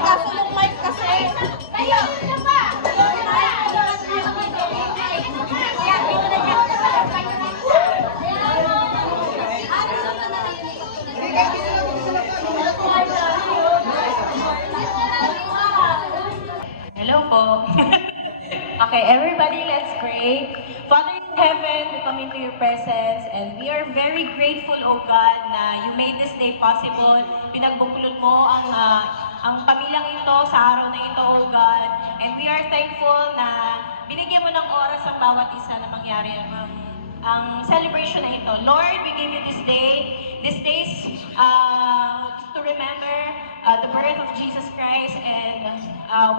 kaso yung mic kasi. Hello po. Okay, everybody, let's pray. Father in heaven, we come into your presence and we are very grateful, O God, na you made this day possible. Pinagbuklod mo ang pamilyang ito sa araw na ito, O God. And we are thankful na binigyan mo ng oras ang bawat isa na mangyari ang celebration na ito. Lord, we give you this day. This day's to remember the birth of Jesus Christ, and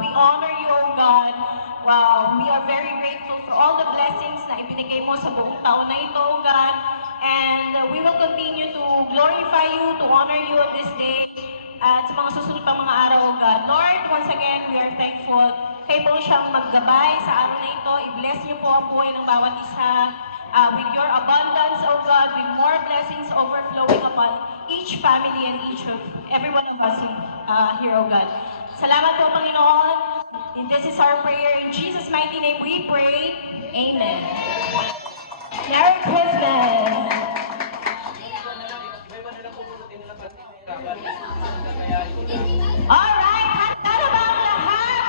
we honor you, O God. Wow, we are very grateful for all the blessings na ibinigay mo sa buong taon na ito, O God. And we will continue to glorify you, to honor you on this day, at sa mga susunod pang mga araw, O God. Lord, once again, we are thankful. Kayo po siyang maggabay sa araw na ito. I-bless niyo po ang buhay ng bawat isa. With your abundance, O God, with more blessings overflowing upon each family and every one of us here, O God. Salamat po, Panginoon. And this is our prayer. In Jesus' mighty name we pray. Amen. Merry Christmas! Alright, handa na ba ang lahat?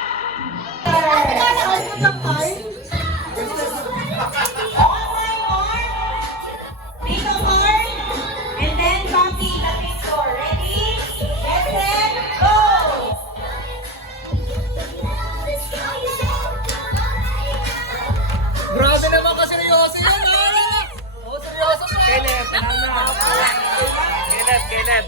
Grabe naman kasi seryoso yun, ha? Oo, seryoso pa. Caleb, Caleb.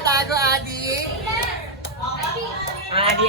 Tago, Adi. Adi.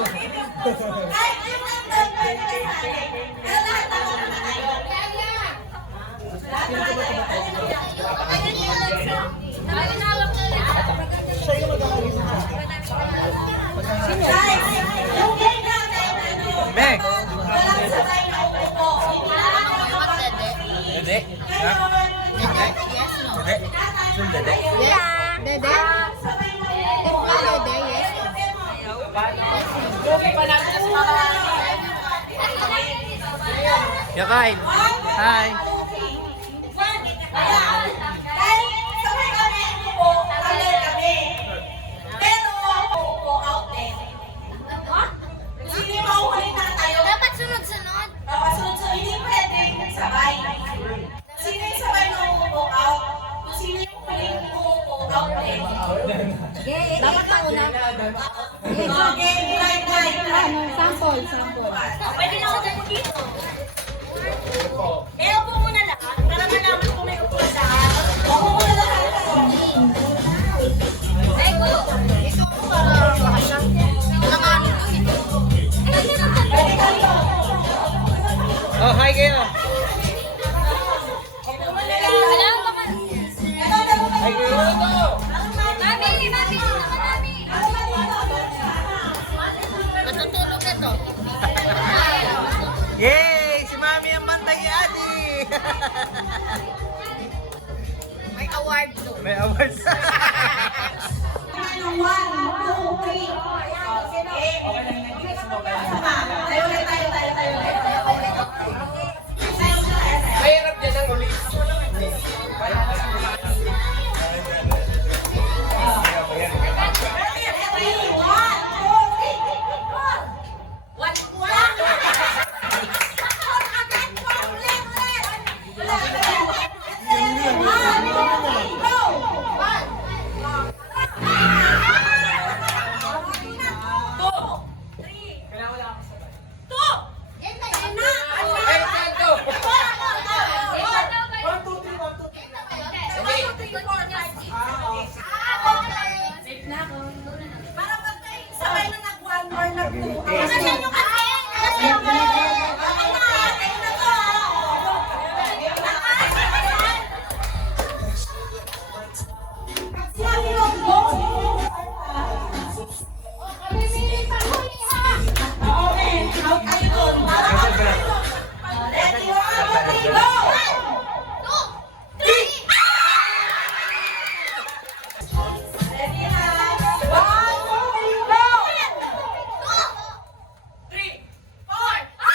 Kahit yung number pwede kayo sa akin. Pero lahat tama na tayo. Lahat tama na tayo. Guys, yung game natin, Meg! walang sabay na upo. Hindi na lang Dede? Ha? Yes, no. Dede? Saan dede? Yes. Dede? sabay na Dede, yes. Yakain! Hi! sabay kami upo, tagal kami. Pero, upo out din. Kung sino yung mahuhuling na tayo, Dapat sunod-sunod. sunod-sunod, hindi pwedeng sabay. Sino yung sabay na uupo out? Kung sino yung huling uupo out din. Dapat mauna. Okay, right. Sample. Pwede na ako dito. Eh, upo muna lahat. Para malaman kung may upo lahat. Upo muna lahat. Eko! Ito ko para bahasa. Langanin ko eh. Pwede kayo. Oh, hi kayo! Upo muna lahat. Alam mo ka? Hi kayo! Mami! Matutulog ito. Yay! Si Mami ang bantay ni Ate! May award to. May awards. Ano, 1, 2, 3. Tayo ulit, tayo. Mahirap dyan ang ulit. Sabay na nag-1 or nag-2. Kasi ano kasi? Kasi ano kasi? Okay na, tayo na to. Sinabi mo, go. Okay, out kayo doon. Para out kayo doon. Ready, 1, 2, 3, go! Ready na. 1, 2, 3, go! 3, 4,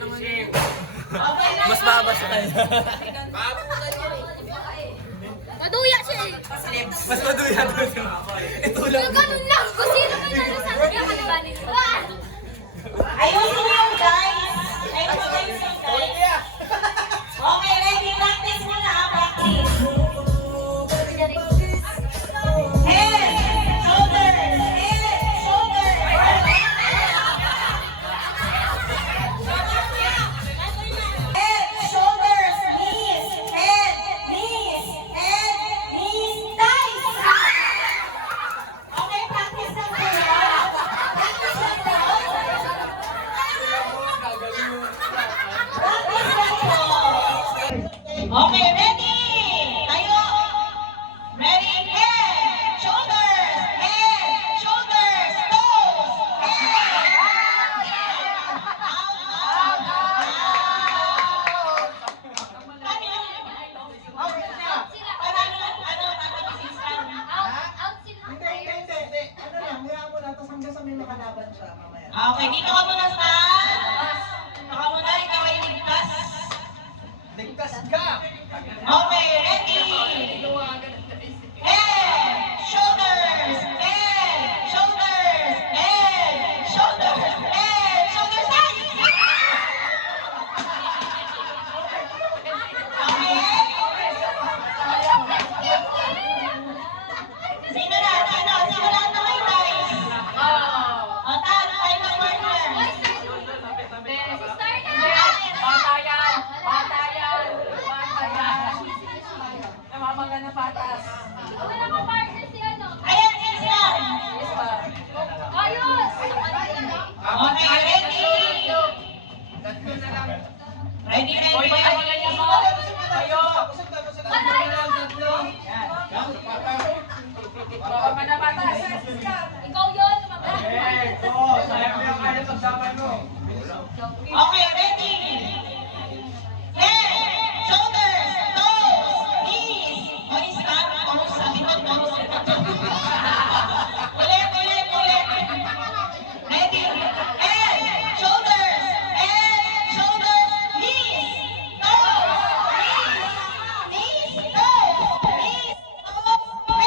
Mas babas ka kanya. Maduya siya eh. Mas maduya doon. Ito lang. Ganun lang. Kung sino man nalasabi ka kalabanin mo. Ayusin niyo guys. Ayusin niyo guys. Okay, ready? Practice muna ha, practice. Head, shoulders, head, shoulders. Head, shoulders, knees, head, knees, thighs. Okay, practice lang po yun. Practice lang po. Practice lang po. Okay, ready? Tayo. Ready? Head, shoulders, toes, head. Out, Okay, dito ka muna sa... Dito ka muna, ikaw ay ligtas. Ligtas ka! Okay, ready? Head, shoulders, thighs. Okay? Sino na? Sino na ito kay thighs? O, taas, tayo ng partner. Ayan, yes lang. Okay, ready? Ready? Ikaw yun. Okay, ready? Head, shoulders, toes, knees. O, stop. Toes, sabi ko toes. Ulit. Ready? Head, shoulders, knees, toes, knees, toes, head,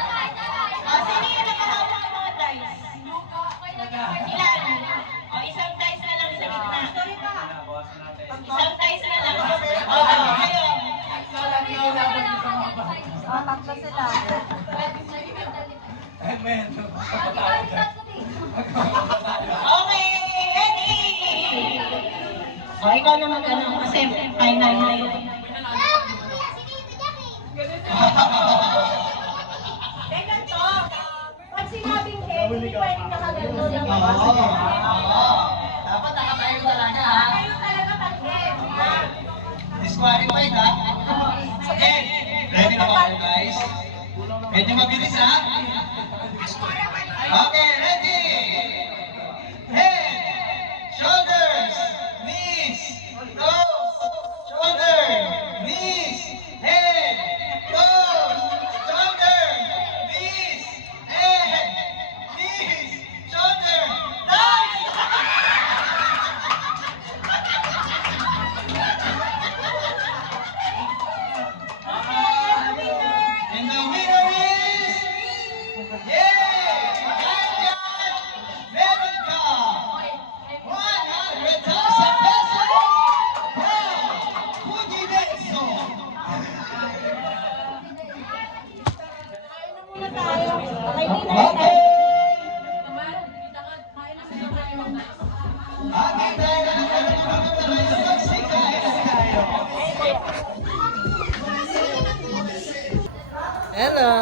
Sino yung nakahawak ng mga dice? Ilan? O, isang dice na lang sa gitna. Isang dice na lang. Oo, ngayon. Okay, ready? O, ikaw na mag-ano kasi final na yun. Teka to. Pag sinabing head, hindi pwede nakagano lang. Dapat nakatayo talaga ha. Tayo talaga pag head. Disqualified ha. Head. Ready na ba kayo guys? Medyo mabilis ha. Okay, ready. Head, shoulders, knees, toes, shoulder, knees, head, toes, shoulder, knees, head, knees, shoulder, thighs. And the winner is... America! 100,000 pesos! Pugi Denso! Okay! Akin tayo na Hello!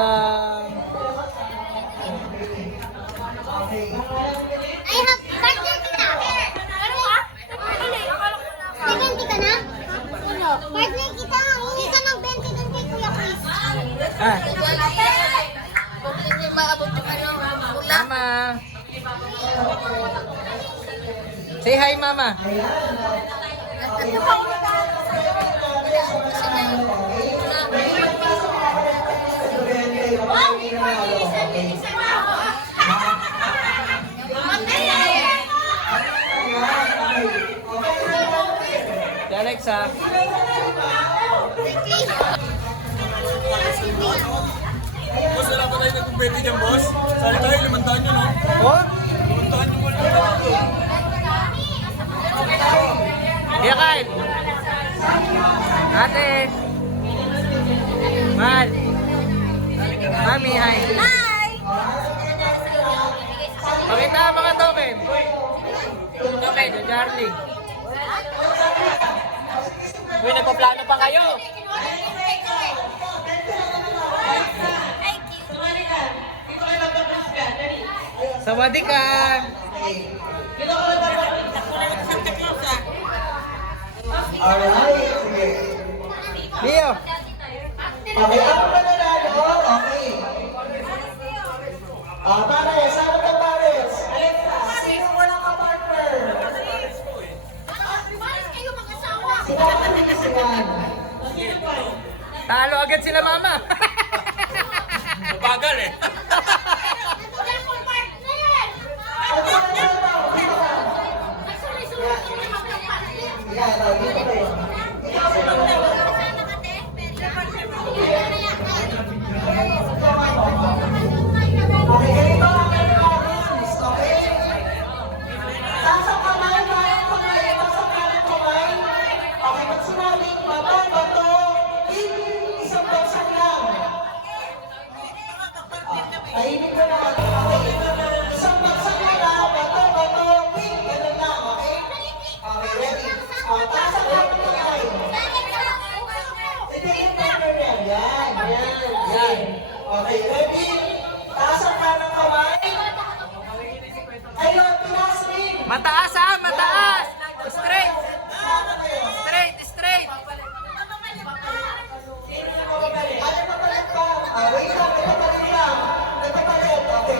I have birthday kita. Ano ka? Nag-20 ka na? Ano? Birthday kita. Hindi ka mag-20 doon kay Kuya Chris. Ah. Say hi, Mama. Si Alexa. Boss, wala pa tayo nagpupwede dyan, boss. Sali tayo, 500 yun, no? Oh? 500 yung wala pa tayo. Iya, Kyle. Ate. Mal. Mami, hi. Hi! Pakita ang mga token. Token, yung Charlie. Uy, nagpaplano pa kayo. Sawadee ka. Alright, sige. Leo. Okay, ako mananalo. Okay. Pares, ano ka pares? Sino walang ka-partner? Kayo mag-asawa! Sino ang pinisigan? Talo agad sila, Mama. Mabagal eh. Yan, dito kayo. Okay, ganito ang rules, okay? Taas ang kamay, taas ang kamay, taas ang kamay. Okay, pag sinabing bato, isang baksak lang. Tahimik ko na. Okay. Isang baksak lang na, bato, ganun lang, okay? Okay, ready? Taas ang kamay. Hindi, yung partner yan. Yan. Okay, ready? Taas ang kanang kamay. Ayun, tulas rin. Mataas, ha? Mataas. Straight. Straight. Ano pa palit pa? Wait lang, nagpapalit lang. Nagpapalit, okay.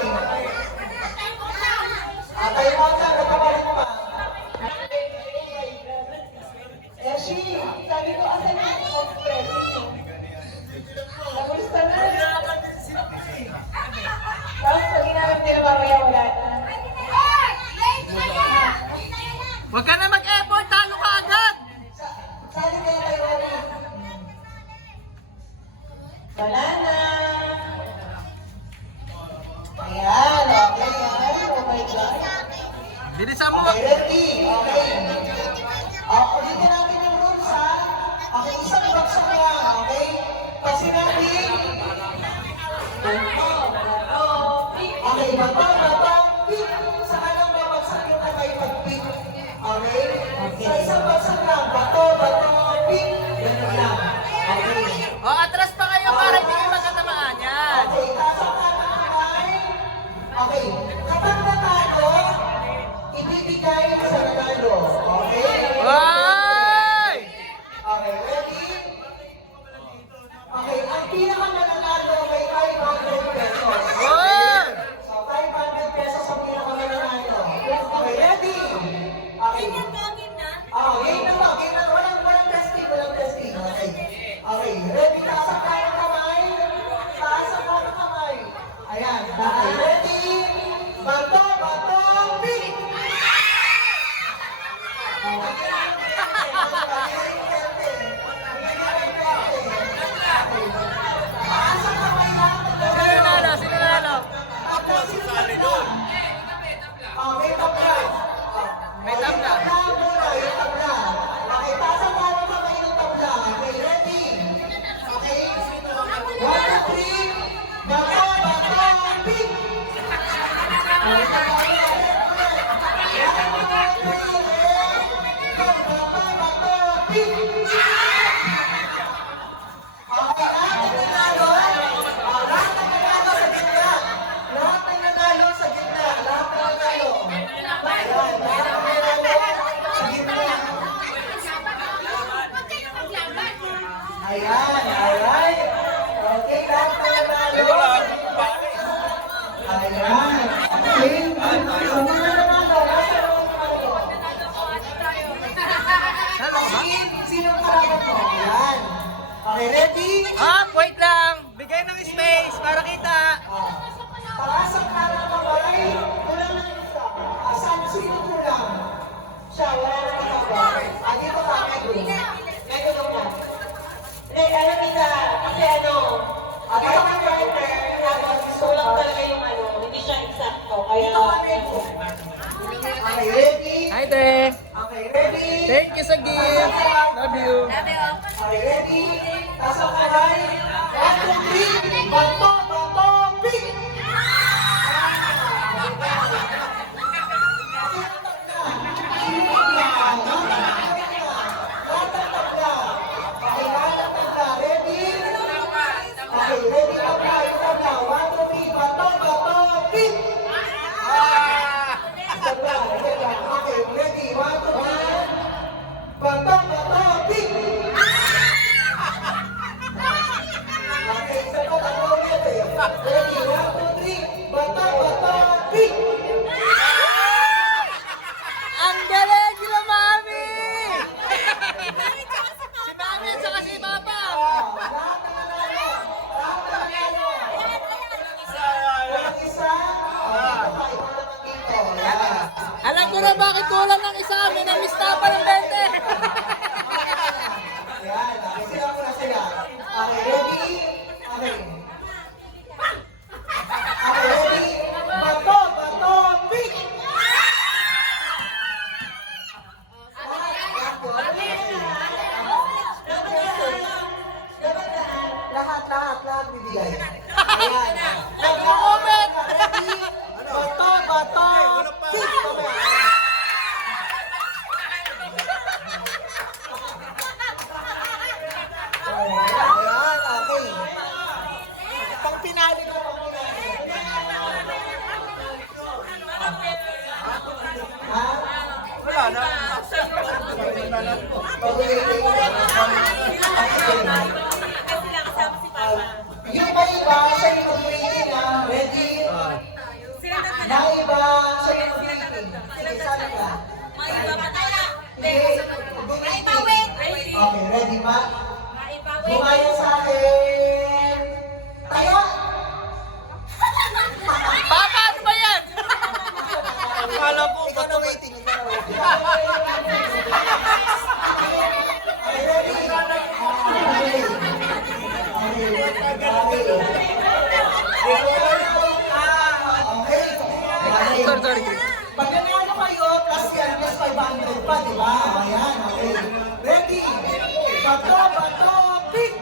Tayo mo ka, nagpapalit pa. Eshi, sabi ko, asan yung express? Kamusta na? Tapos pag ginamit nila mamaya, wala na. Huwag ka na mag-effort. Talo ka agad. Sali kayo kayo, Rani. Wala na. Ayan, okay. Oh my God. Bilisan mo. Okay, ready? Okay. Ulitin natin yung rules, ha? Okay, isang baksak lang, okay? Pag sinabi, okay, bato, pick. Saka lang babagsak yung kamay pag-pick. Okay? Sa isang baksak lang, bato, pick. Ganun lang. Okay. O, atras pa kayo para hindi kayo magkatamaan. Yan. Okay, taas ang kanang kamay. Okay, kapag natalo, ibibigay sa nanalo. Okay? Hoy! Okay, ready? Okay, ang pinakamananalo may 500 pesos. Hoy! So, 500 pesos ang pinakamananalo. Okay, ready? Okay. Game na to. Walang testing. Okay. Okay, ready? Taas ang kanang kamay. Ayan. Okay, ready? Bato, pick! Sino nanalo? May tabla. May tabla. May tabla. Okay, taas ang kanang kamay ng tabla. Okay, ready? Okay? 1, 2, 3. Bato, pick! Ayan, alright. Okay, lahat na nanalo. Ayan. Okay, ano na nanalo? Okay, ready? Wait lang. Bigay ng space para kita. Taas ang kanan kamay. Kulang ng isa. Saan sino kulang? Siya, wala na kasama. Dito ka, Medyo. Medyo lang yan. Ano kita, kasi ano, dito ka partner, kulang talaga yung ano, hindi siya eksakto. Kaya, Okay, ready? Hi, te. Okay, ready? Thank you sa gift. Love you. Okay, ready? Taas ang kamay. 1, 2, 3. Bato, bato, pick! Ang galing nila, Mami! Si Mami at saka si Papa. Alam ko na bakit kulang ng isa. May namista pa ng 20. Lahat bibigay. Ayan. Nag-comment! Bato, bato, pick! Ayan, okay. Pang pinali ko, pang pinali. Ha? Wala na. Yung may iba, siya yung mag-rating ha. Ready? May iba, siya yung mag-rating. Sige, sabi ka. Okay, ready ba? Bumaya sa akin. Tayo! Papa, ano ba yan? Akala ko, Ikaw na waiting. Ikaw na waiting. Okay, ready? Okay. Sorry. Pag nanalo kayo, plus yan, plus 500 pa, di ba? Ayan, okay. Ready? Bato, bato, pick!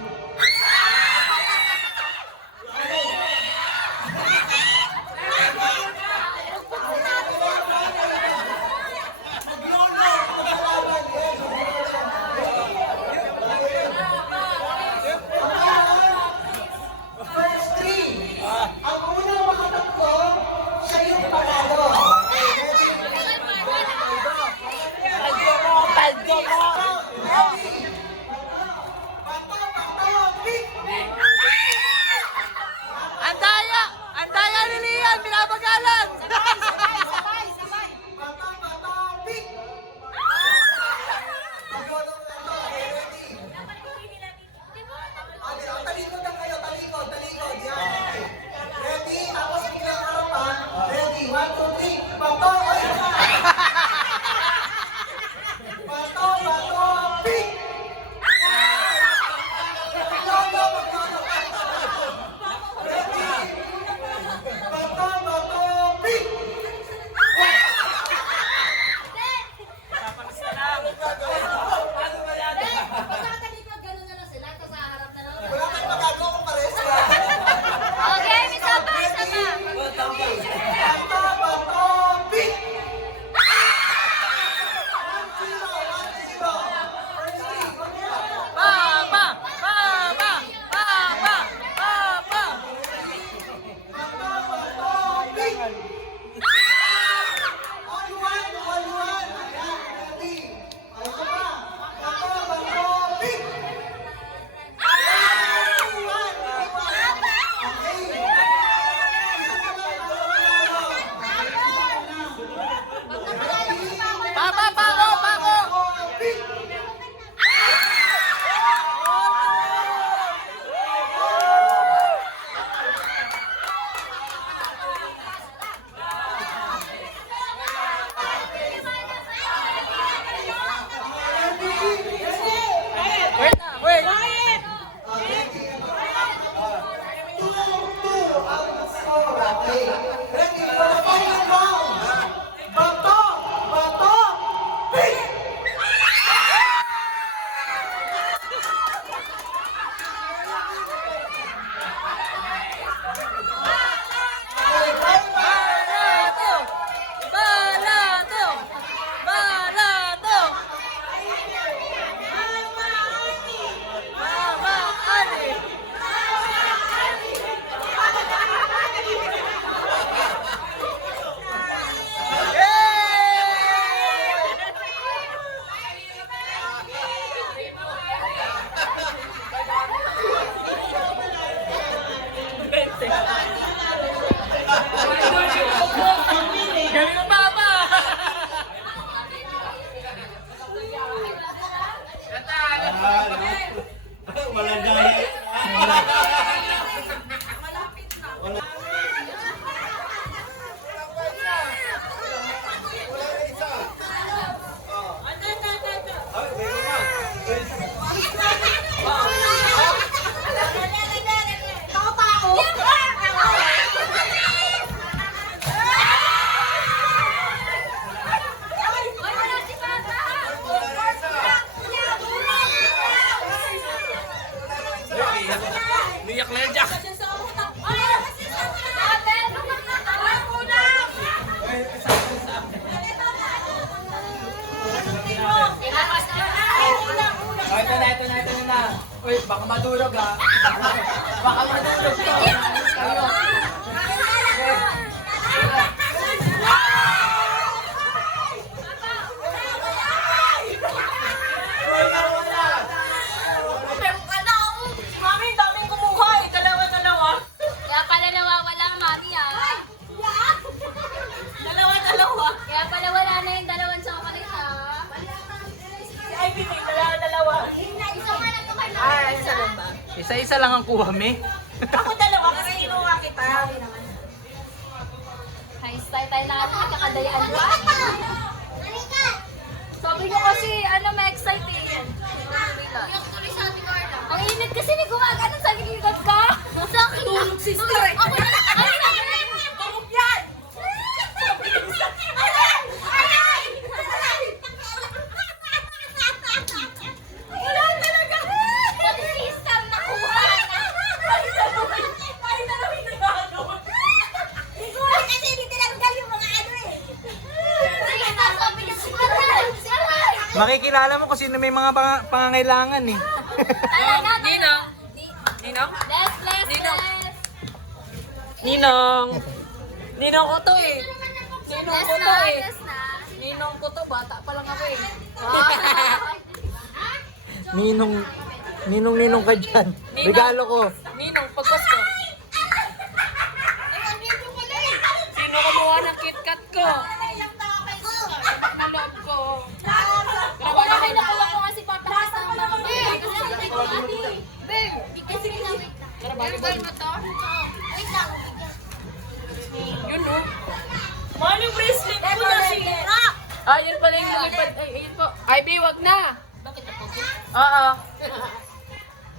First three. Ang unang makatatlo, siya yung panalo. Okay, ready? Oh, ito na. Uy, baka madurog ha. Baka madurog to. Kayo. Mami, daming kumuha eh. Dalawa-dalawa. Kaya pala nawawala ang mami ah. Dalawa-dalawa. Kaya pala wala na yung dalawang chocolate ah. Si Ivy may dalawa-dalawa. Isa lang ba? Isa-isa lang ang kuha, me. Ako dalawa kasi kinuha kita. High style tayo na natin kakadayan ba? Sabi ko kasi ano ma-excite eh. Ang init kasi ni gumagano sa likod ka. Sa akin tulog sister. Ako na. Ay, Tulog yan! Wala talaga! Mag-sister na kuha na. Ay, narawin na gano'n. Kasi hindi tinanggal yung mga ano eh. Sige na, sabi niya si Makikilala mo kung sino may mga pangangailangan eh. Ninong. Ninong? Bless. Ninong! Ninong ko to eh. Bless na. Ninong ko to, bata pa lang ako eh. Ninong ka dyan. Regalo ko. Ninong, pagpasko. Sino kumuha ng KitKat ko? Na loob ko. Wala kayo nakuha ko nga si Papa Has ng mga big. Kasi sabi ko, Big, kasi ginawit ka. Verbal mo to? Wait lang. Yun oh. Mahal yung bracelet ko na sira. Ah, yun pala yung lumipad. Ay, yun po. Ivy, wag na. Bakit ako? Oo.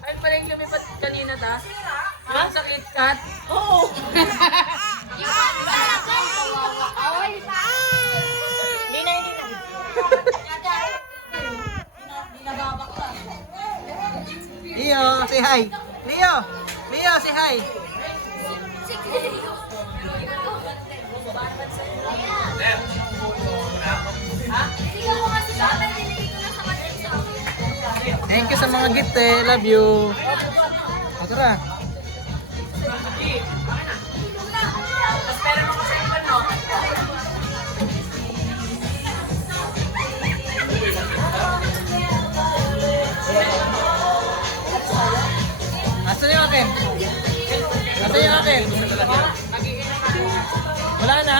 Ayun pala yung lumipad kanina ta. Ha? Sa KitKat? Oo. Yung balakay, kawawa. Away. Hindi na. Leo, say hi. Leo, say hi. Sige ko kasi sa akin, dinigay ko na sa kanila. Thank you sa mga gift eh. Love you. O, tara. Asan yung akin? Asan yung akin? Wala na?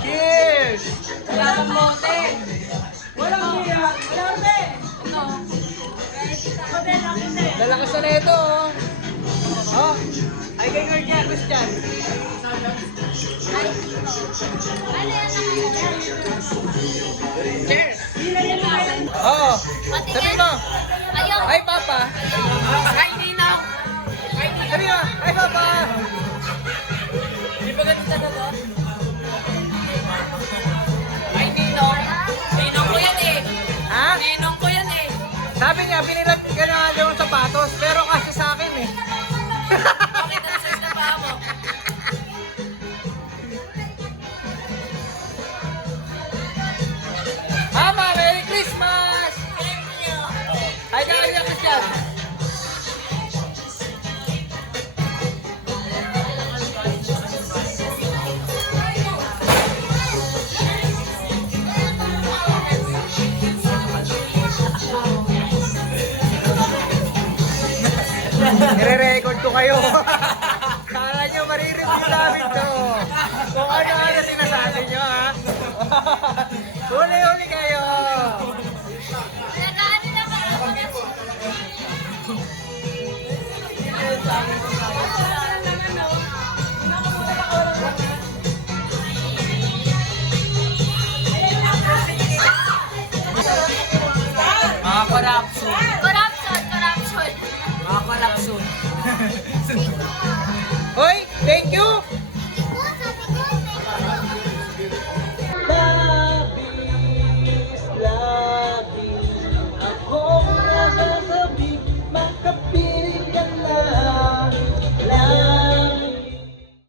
Cheers! Walang mote. Walang hiyak! Walang te! Lalakas na ito oh! Oh! Ay kay Gorgia, Christian! Cheers! Oo! Sabi mo! Ayaw. Ay Papa! Ay, Ninong. Sabi mo! Ay Papa! Di ba ganun talaga? Ay, Ninong. Ninong ko yan eh. Ha? Ninong ko yan eh. Sabi niya, binilag ka na nga yung sapatos, pero kasi sa akin eh. Bakit ang size na paa mo? Mama, Merry Christmas! Ay, kaya Christian! Nire-record ko kayo. Kala nyo, marireview namin to. Kung ano-ano sinasabi nyo, ha? Huli-huli kayo. Nagaano na ba? Mga corruption. Corruption. Mga corruption. Hoy, thank you!